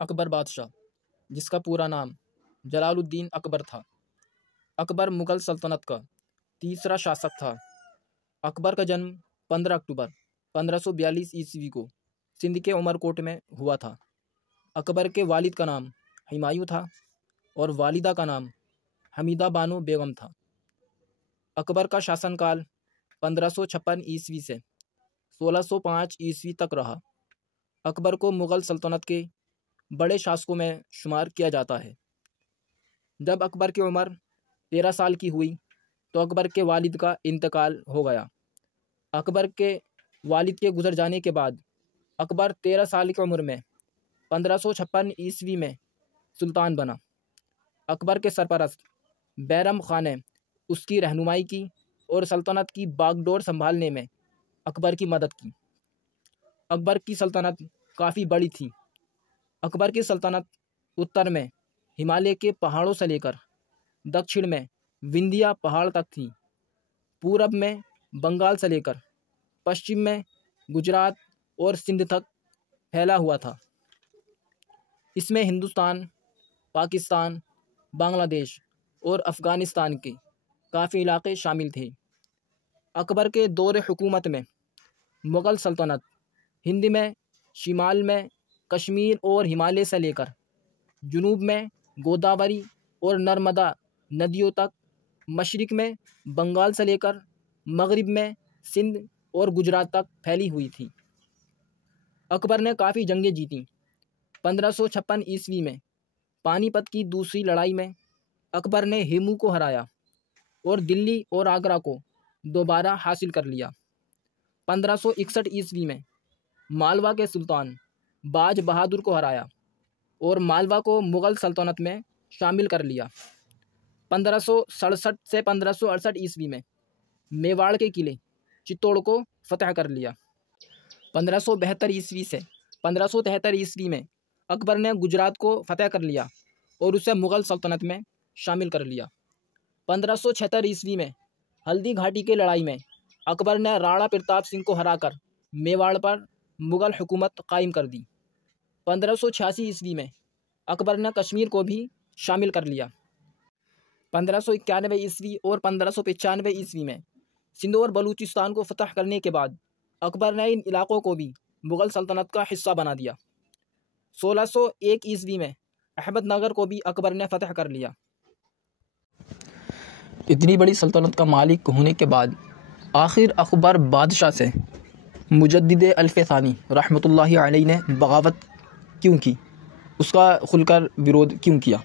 अकबर बादशाह, जिसका पूरा नाम जलालुद्दीन अकबर था। अकबर मुग़ल सल्तनत का तीसरा शासक था। अकबर का जन्म 15 अक्टूबर 1542 ईस्वी को सिंध के उमरकोट में हुआ था। अकबर के वालिद का नाम हुमायूं था और वालिदा का नाम हमीदा बानो बेगम था। अकबर का शासनकाल 1556 ईस्वी से 1605 ईस्वी तक रहा। अकबर को मुग़ल सल्तनत के बड़े शासकों में शुमार किया जाता है। जब अकबर की उम्र 13 साल की हुई तो अकबर के वालिद का इंतकाल हो गया। अकबर के वालिद के गुजर जाने के बाद अकबर 13 साल की उम्र में 1556 ईस्वी में सुल्तान बना। अकबर के सरपरस्त बैरम खान ने उसकी रहनुमाई की और सल्तनत की बागडोर संभालने में अकबर की मदद की। अकबर की सल्तनत काफ़ी बड़ी थी। अकबर की सल्तनत उत्तर में हिमालय के पहाड़ों से लेकर दक्षिण में विंध्या पहाड़ तक थी। पूरब में बंगाल से लेकर पश्चिम में गुजरात और सिंध तक फैला हुआ था। इसमें हिंदुस्तान, पाकिस्तान, बांग्लादेश और अफ़गानिस्तान के काफ़ी इलाके शामिल थे। अकबर के दौरे हुकूमत में मुग़ल सल्तनत हिंद में, शिमाल में कश्मीर और हिमालय से लेकर जुनूब में गोदावरी और नर्मदा नदियों तक, मशरिक़ में बंगाल से लेकर मगरिब में सिंध और गुजरात तक फैली हुई थी। अकबर ने काफ़ी जंगें जीतीं। 1556 ईस्वी में पानीपत की दूसरी लड़ाई में अकबर ने हेमू को हराया और दिल्ली और आगरा को दोबारा हासिल कर लिया। 1561 ईस्वी में मालवा के सुल्तान बाज बहादुर को हराया और मालवा को मुग़ल सल्तनत में शामिल कर लिया। 1567 से 1568 ईस्वी में मेवाड़ के किले चित्तौड़ को फतह कर लिया। 1572 ईस्वी से 1573 ईस्वी में अकबर ने गुजरात को फतह कर लिया और उसे मुग़ल सल्तनत में शामिल कर लिया। 1576 ईस्वी में हल्दी घाटी की लड़ाई में अकबर ने राणा प्रताप सिंह को हराकर मेवाड़ पर मुग़ल हुकूमत कायम कर दी। 1586 ईस्वी में अकबर ने कश्मीर को भी शामिल कर लिया। 1591 ईस्वी और 1595 ईस्वी में सिंध और बलूचिस्तान को फतह करने के बाद अकबर ने इन इलाक़ों को भी मुग़ल सल्तनत का हिस्सा बना दिया। 1601 ईस्वी में अहमदनगर को भी अकबर ने फतह कर लिया। इतनी बड़ी सल्तनत का मालिक होने के बाद आखिर अकबर बादशाह से मुजद्दिद अल्फ़सानी रहमतुल्लाहि अलैहि ने बगावत क्यों की, उसका खुलकर विरोध क्यों किया?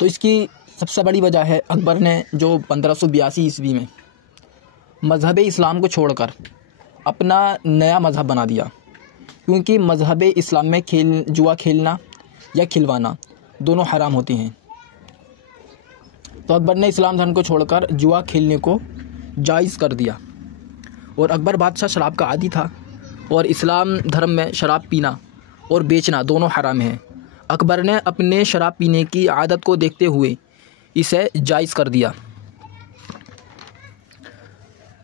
तो इसकी सबसे बड़ी वजह है अकबर ने जो 1582 ईस्वी में मज़हब इस्लाम को छोड़कर अपना नया मज़हब बना दिया। क्योंकि मज़हब इस्लाम में जुआ खेलना या खिलवाना दोनों हराम होते हैं। तो अकबर ने इस्लाम धर्म को छोड़कर जुआ खेलने को जायज़ कर दिया। और अकबर बादशाह शराब का आदी था और इस्लाम धर्म में शराब पीना और बेचना दोनों हराम हैं। अकबर ने अपने शराब पीने की आदत को देखते हुए इसे जायज़ कर दिया।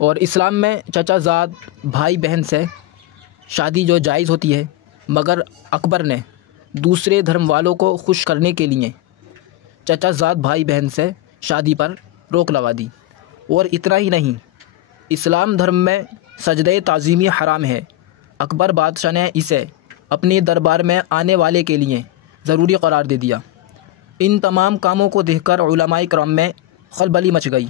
और इस्लाम में चचाज़ाद भाई बहन से शादी जो जायज़ होती है, मगर अकबर ने दूसरे धर्म वालों को खुश करने के लिए चचाज़ाद भाई बहन से शादी पर रोक लगा दी। और इतना ही नहीं, इस्लाम धर्म में सजदे ताज़ीमी हराम है। अकबर बादशाह ने इसे अपने दरबार में आने वाले के लिए ज़रूरी करार दे दिया। इन तमाम कामों को देखकर उलमाए किराम में खलबली मच गई।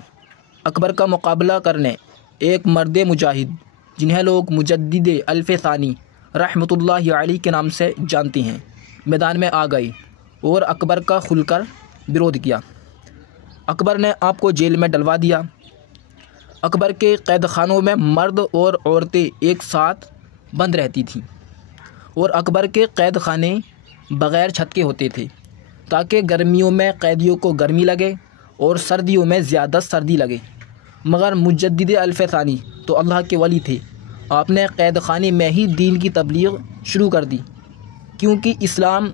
अकबर का मुकाबला करने एक मर्द मुजाहिद, जिन्हें लोग मुजद्दिद अल्फ़सानी रहमतुल्लाहि अलैहि के नाम से जानते हैं, मैदान में आ गए और अकबर का खुलकर विरोध किया। अकबर ने आपको जेल में डलवा दिया। अकबर के कैद खानों में मर्द और औरतें एक साथ बंद रहती थीं और अकबर के कैद खाने बग़ैर छत के होते थे ताकि गर्मियों में कैदियों को गर्मी लगे और सर्दियों में ज़्यादा सर्दी लगे। मगर मुजद्दिद अल्फ़सानी तो अल्लाह के वली थे। आपने कैद खाने में ही दीन की तबलीग शुरू कर दी, क्योंकि इस्लाम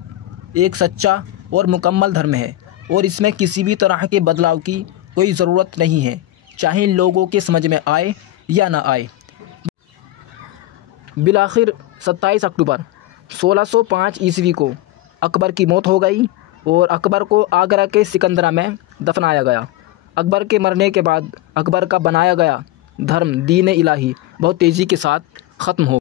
एक सच्चा और मुकम्मल धर्म है और इसमें किसी भी तरह के बदलाव की कोई ज़रूरत नहीं है, चाहे लोगों के समझ में आए या ना आए। बिलाखिर 27 अक्टूबर 1605 ईस्वी को अकबर की मौत हो गई और अकबर को आगरा के सिकंदरा में दफनाया गया। अकबर के मरने के बाद अकबर का बनाया गया धर्म दीन इलाही बहुत तेज़ी के साथ ख़त्म हो